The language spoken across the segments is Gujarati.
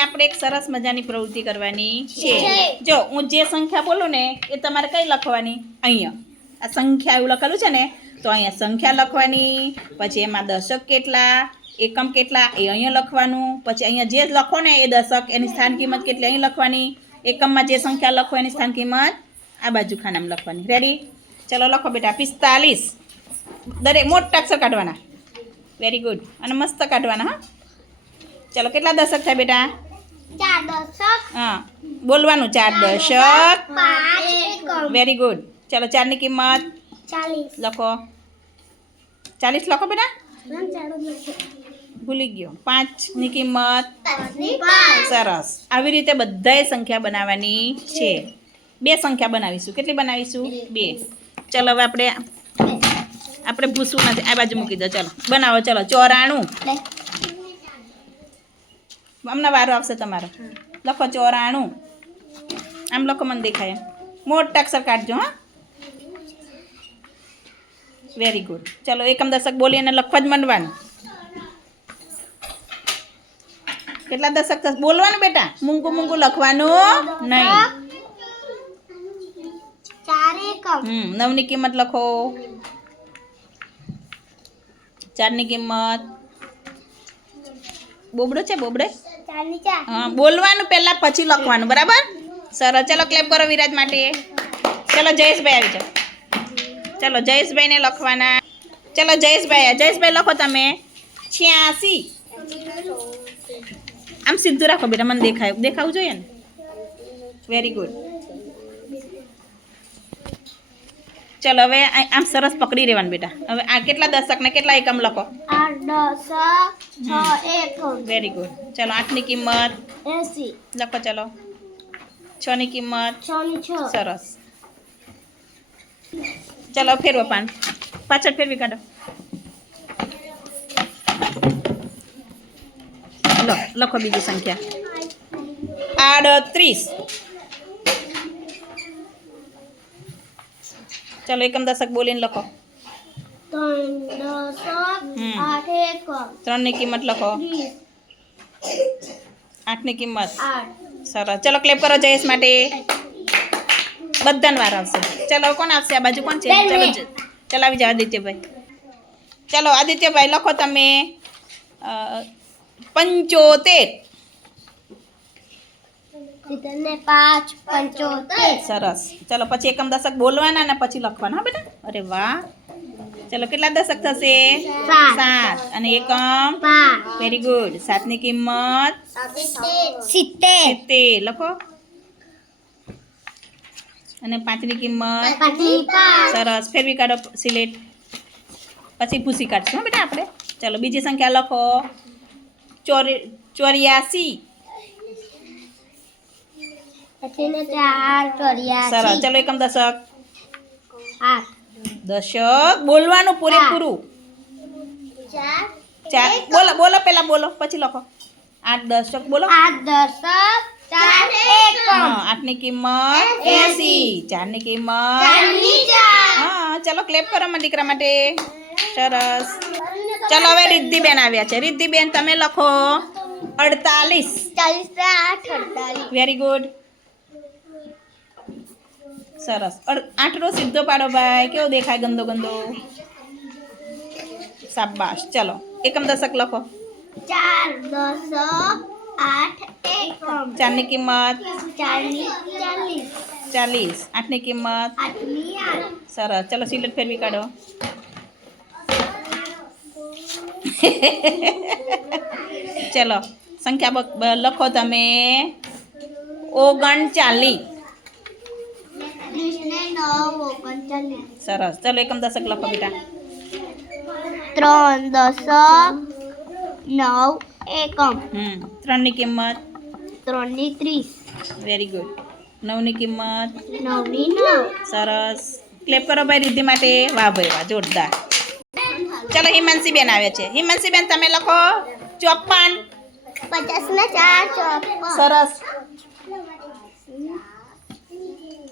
અહીં આપણે એક સરસ મજાની પ્રવૃત્તિ કરવાની છે. છે. જો હું જે સંખ્યા બોલું ને એ તમારે કઈ લખવાની? અહીંયા. આ સંખ્યા એવું લખેલું છે ને તો અહીંયા સંખ્યા લખવાની પછી એમાં દશક કેટલા એકમ કેટલા એ અહીંયા લખવાનું પછી અહીંયા જે લખો ને એ દશક એની સ્થાન કિંમત કેટલી અહીં લખવાની એકમમાં જે સંખ્યા લખો એની સ્થાન કિંમત આ બાજુ ખાનામાં લખવાની. રેડી ચલો લખો બેટા પિસ્તાલીસ. દરેક મોટા અક્ષર કાઢવાના. વેરી ગુડ અને મસ્ત કાઢવાના હા. ચલો કેટલા દશક થાય બેટા? ચાર દશક હા બોલવાનું ચાર દશક વેરી ગુડ ચલો ચારની કિંમત. ચાલીસ. લખો. ચાલીસ લખો બેટા. ભૂલી ગયો. પાંચની કિંમત. સરસ. આવી રીતે બધાય સંખ્યા બનાવવાની છે. બે સંખ્યા બનાવીશું. કેટલી બનાવીશું? બે. ચલો હવે આપણે આપણે ભૂસવું નથી. આ બાજુ મૂકી દો. ચલો. બનાવો. ચલો. ચોરાણું. હમણાં વારો આવશે તમારો. લખો ચોરાણું. આમ લખો મને દેખાય મોટા અક્ષર કાઢજો હા. વેરી ગુડ ચલો એકમ દશક બોલી અને લખવા જ માંડવાનું. કેટલા દશક થશે? બોલવાનું બેટા. મૂંગું મૂંગું લખવાનું નહીં. હમ નવની કિંમત લખો. ચારની કિંમત. બોબડો છે બોબડે? બોલવાનું પહેલા પછી લખવાનું, બરાબર? સરસ. ચલો ક્લેપ કરો વિરાજ માટે. ચલો જયેશભાઈ આવી જાઓ. ચલો જયેશભાઈને લખવાના. ચલો જયેશભાઈ જયેશભાઈ લખો તમે. છ્યાસી. આમ સીધું રાખો બેટા, મને દેખાય. દેખાવું જોઈએ ને? વેરી ગુડ ચલો હવે આ- આમ સરસ પકડી રહેવાનું બેટા હવે આ કેટલા દશક ને કેટલા એકમ લખો આઠ દશક છ એકમ વેરી ગુડ ચલો આઠની કિંમત એસી લખો ચલો છની કિંમત છ ની છ સરસ ચલો ફેરવો પાન પાછળ ફેરવી કાઢો લો લખો બીજી સંખ્યા આડત્રીસ ચલો એકમ દશક બોલીને લખો. ત્રણની કિંમત લખો. આઠની કિંમત. સરસ. ચલો ક્લેપ કરો જયેશ માટે. બધાને વાર આવશે. ચલો કોણ આવશે? આ બાજુ કોણ છે? ચલો. ચલો આવી જાઓ આદિત્યભાઈ. ચલો આદિત્યભાઈ લખો તમે પંચોતેર. પાંચ પંચોતેર. સરસ. ચલો પછી એકમ દશક બોલવાના ને પછી લખવાના હા બેટા? અરે વાહ. ચલો કેટલા દશક થશે? સાત. સાત. અને એકમ? વેરી ગુડ સાતની કિંમત? સિત્તેર. લખો. અને પાંચની કિંમત? સરસ. ફેરવી કાઢો સિલેટ. પછી ભૂસી કાઢશું હો બેટા આપણે. ચાલો બીજી સંખ્યા લખો. ચોરી ચોર્યાસી. સરસ ચલો એકમ દશક. આઠ. દશક બોલવાનું પૂરેપૂરું. ચાર. ચાર બોલો બોલો પેલા બોલો પછી લખો. આઠ દશક બોલો. આઠ દશક ચાર એકમ. હા આઠની કિંમત એસી. ચારની કિંમત હા ચલો ક્લેપ કરો મારા દીકરા માટે. સરસ. ચલો હવે રિદ્ધિબેન આવ્યા છે. રિદ્ધિબેન તમે લખો. અડતાલીસ. ચાલીસ આઠ અડતાલીસ. વેરી ગુડ સરસ. અડ- આઠનો સીધો પાડો ભાઈ. કેવો દેખાય ગંદો ગંદો? શાબાશ. ચલો એકમ દશક લખો. ચાર દશક આઠ એકમ ચારની કિંમત. ચારની ચાલીસ. ચાલીસ. આઠની કિંમત. આઠની આઠ. સરસ. ચલો સિલેટ ફેરવી કાઢો. ચલો સંખ્યા બ- બ- લખો તમે. ઓગણચાલીસ ત્રીસ ને નવ ઓગણચાલીસ સરસ. ચલો એકમ દશક લખો બેટા. ત્રણ દશક નવ એકમ. હમ ત્રણની કિંમત? ત્રણની ત્રીસ. વેરી ગુડ નવની કિંમત? નવની નવ. સરસ. ક્લેપ કરો ભાઈ રિદ્ધિ માટે. વાહ ભાઈ વાહ જોરદાર. ચલો હિમાંશી બેન આવે છે. હિમાંશી બેન તમે લખો. ચોપન. પચાસ ને ચાર ચોપન. સરસ.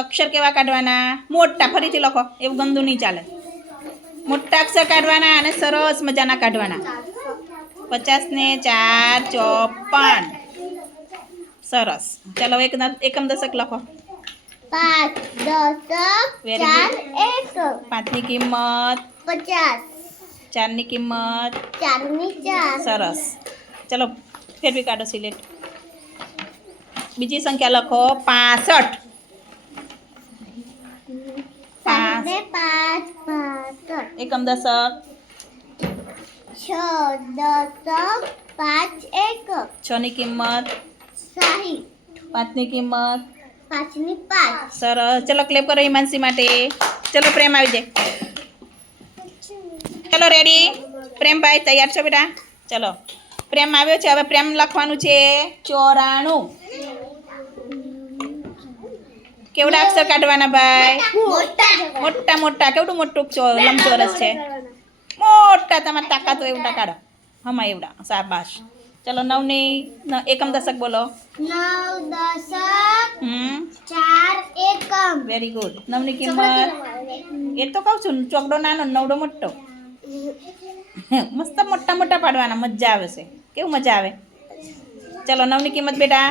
અક્ષર કેવા કાઢવાના? મોટા ફરીથી લખો. એવું ગંદુ નહીં ચાલે. મોટા અક્ષર કાઢવાના અને સરસ મજાના કાઢવાના. પચાસ ને ચાર ચોપન. સરસ. ચાલો એક એકમ દશક લખો. પાંચ દશક ચાર એકમ એક. પાંચની કિંમત. પચાસ. ચારની કિંમત. ચારની ચાર. સરસ. ચલો ફેરવી કાઢો સિલેક્ટ. બીજી સંખ્યા લખો. પાસઠ. પાંચ. પાંચ એકમ દશક. છ દસ પાંચ એક છની કિંમત. સાહીઠ. પાંચની કિંમત. પાંચની પાંચ. સરસ. ચલો ક્લેપ કરો હિમાંશી માટે. ચલો પ્રેમ આવી જાય. ચલો રેડી પ્રેમભાઈ તૈયાર છો બેટા? ચલો. પ્રેમ આવ્યો છે. હવે પ્રેમ લખવાનું છે ચોરાણું. કેવડા અક્ષર કાઢવાના ભાઈ? મોટા મોટા કેવડું મોટું લંબચોરસ છે? મોટા તમારે તાકાત હોય એવડા કાઢો. હમા એવડા. શાબાશ. ચલો નવની એકમ દશક બોલો. નવ દશક હમ. ચાર એકમ. વેરી ગુડ નવની કિંમત? એ તો કહું છું ચોકડો નાનો નવડો મોટો. મસ્ત મોટા મોટા પાડવાના. મજા આવે છે. કેવું મજા આવે? ચલો નવની કિંમત બેટા.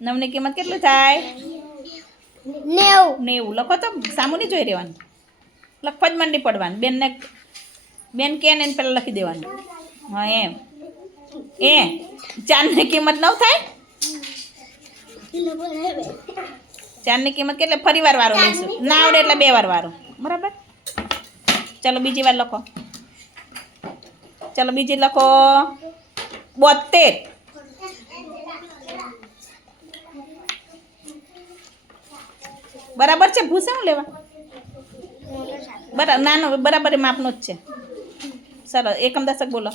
નવની કિંમત કેટલું થાય? નેવું. નેવું. લખો તો સામું નહીં જોઈ રહેવાનું. લખવા જ મંડી પડવાનું. બેનને બેન કે ને પહેલાં લખી દેવાનું. હા એમ. એ ચારની કિંમત નવ થાય? ચારની કિંમત કેટલે? ફરી વાર વારો લઈશું. ના આવડે એટલે બે વાર વારો. બરાબર? ચલો બીજી વાર લખો. ચલો બીજી લખો. બોતેર બરાબર છે? ભૂસે હું લેવા? બરાબર નાનો બરાબર માપનો જ છે. સરસ. એકમ દશક બોલો.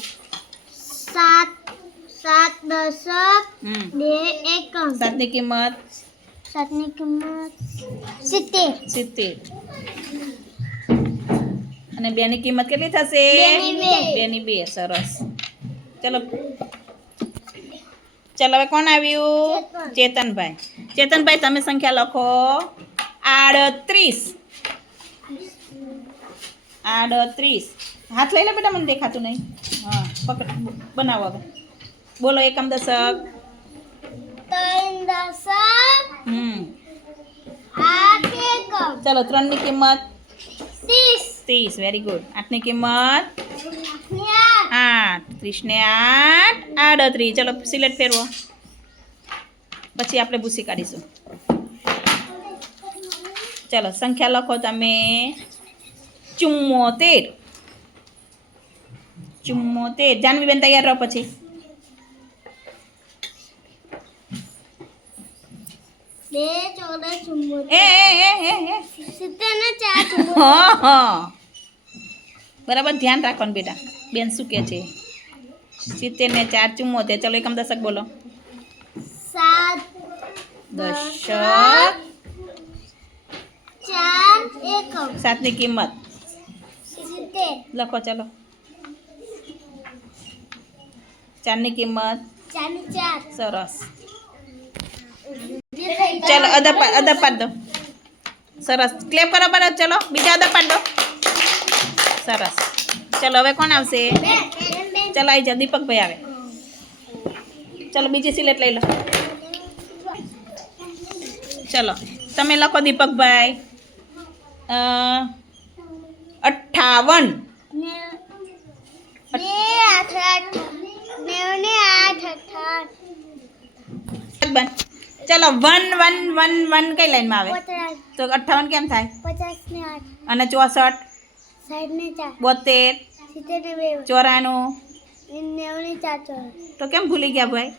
સાત સાત દશક બે એકમ. સાતની કિંમત? સાતની કિંમત સિત્તેર. સિત્તેર. અને બેની કિંમત કેટલી થશે. બેની બે. સરસ. ચલો. ચલો હવે કોણ આવ્યું? ચેતનભાઈ. ચેતનભાઈ તમે સંખ્યા લખો. આડત્રીસ. આડત્રીસ. હાથ લઈ લે બેટા મને દેખાતું નહીં. હા પકડ બનાવો હવે. બોલો એકમ દશક. હમ. ચલો ત્રણની કિંમત? ત્રીસ. વેરી ગુડ આઠની કિંમત? આઠ. ત્રીસને આઠ આડત્રીસ. ચલો સિલેક્ટ ફેરવો. પછી આપણે ભૂસી કાઢીશું. ચલો સંખ્યા લખો તમે. ચુમ્મોતેર. ચુમ્મોતેર. જાનવીબેન તૈયાર રહો પછી. બે ચૌદ ચુમ્મોતેર. એ એ એ એ એ. સિત્તેર ને ચાર હા હા. બરાબર ધ્યાન રાખવાનું બેટા. બેન શું કે છે? સિત્તેર ને ચાર ચુમ્મોતેર. ચલો એકમ દશક બોલો. સાત દશક સાતની કિંમત. લખો ચાલો. ચારની કિંમત. સરસ. ચાલો અદા અદા પાડ દો. સરસ. ક્લેપ કરો બરાબર ચલો. બીજા અદા પાડ દો. સરસ. ચલો હવે કોણ આવશે? ચલો આવી જાઓ. દીપકભાઈ આવે. ચલો બીજી સિલેટ લઈ લો. ચલો. તમે લખો દીપકભાઈ. અ, અઠ્ઠાવન બે આઠ આઠ નેવ ને આઠ અઠાઠ બન ચલો વન વન વન વન કઈ લાઈનમાં આવે? તો અઠ્ઠાવન કેમ થાય? પચાસ ને આઠ. અને ચોસઠ? સાઠ ને ચાર. બોતેર? સિત્તેર ને બે. ચોરાણું? નેવ ને ચાર. તો કેમ ભૂલી ગયા ભાઈ?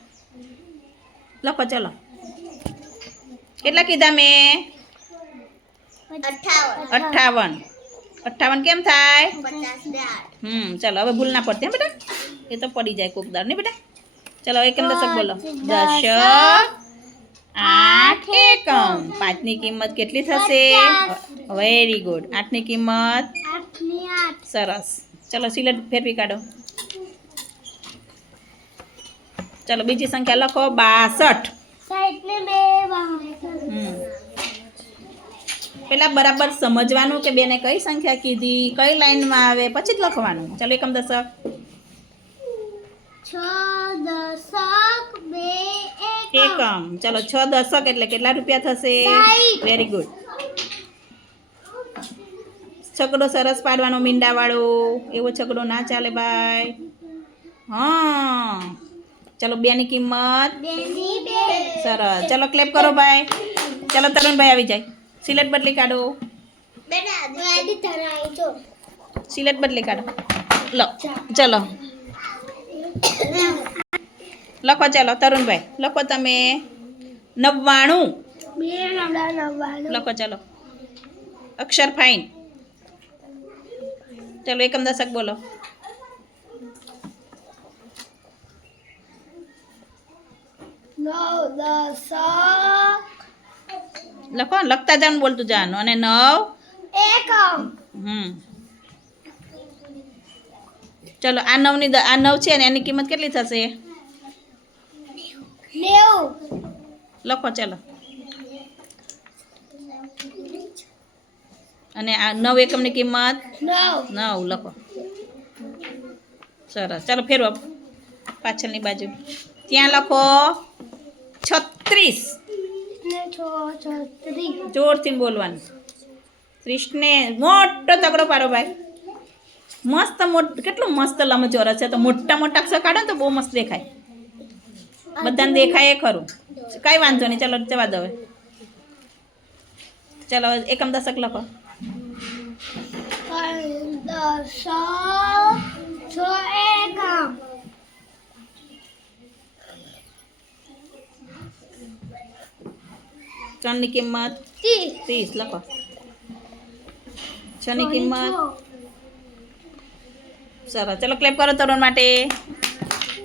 લખો ચલો. કેટલા કીધા મેં? અઠાવન. અઠ્ઠાવન કેમ થાય? ને હમ ચાલો હવે ભૂલ ના પડતી બેટા. એ તો પડી જાય કોક દાર નહીં બેટા? ચલો એકમ દશક બોલો? દશક આઠ એકમ. પાંચની કિંમત કેટલી થશે? વેરી ગુડ આઠની કિંમતની સરસ. ચલો સિલેટ ફેરવી કાઢો. ચાલો બીજી સંખ્યા લખો. બાસઠ. સાઠ ને બે બાવન હમ પેલા બરાબર સમજવાનું કે બેને કઈ સંખ્યા કીધી કઈ લાઈનમાં આવે પછી જ લખવાનું. ચાલો એકમ દશક. છ દશક બે એકમ. ચાલો છ દશક એટલે કેટલા રૂપિયા થશે? વેરી ગુડ છકડો સરસ પાડવાનો મીંડાવાળો. એવો છકડો ના ચાલે ભાઈ. હા. ચલો બેની કિંમત. સરસ. ચલો ક્લેપ કરો ભાઈ. ચલો તરુણભાઈ આવી જાય. સિલેટ બદલી કાઢો. સિલેટ બદલી કાઢો. લો ચલો. લખો ચાલો તરુણભાઈ. લખો તમે. નવ્વાણું. નવ્વાણું. લખો ચાલો. અક્ષર ફાઇન. ચલો એકમ દશક બોલો. નવ દશક લખો લખતા જવાનું બોલતું જાનું અને નવ? એકમ હમ. ચલો આ નવની આ નવ છે ને એની કિંમત કેટલી થશે? લખો ચાલો. અને આ નવ એકમની કિંમત? નવ લખો. સરસ. ચાલો ફેરવો. પાછળની બાજુ. ત્યાં લખો છત્રીસ. જોરથી બોલવાનું. કૃષ્ણે મોટો તગડો પાડો ભાઈ. મસ્ત મોટ કેટલું મસ્ત લંબચોરસ છે. તો મોટા મોટા અક્ષર કાઢો ને તો બહુ મસ્ત દેખાય. બધાને દેખાય એ ખરું. કઈ વાંધો નહીં ચાલો જવા દો હવે. ચાલો એકમ દશક લખો. દશક એકમ. ત્રણની કિંમત? ત્રીસ. લખો. છની કિંમત? સરસ. ચલો ક્લેપ કરો તરુણ માટે.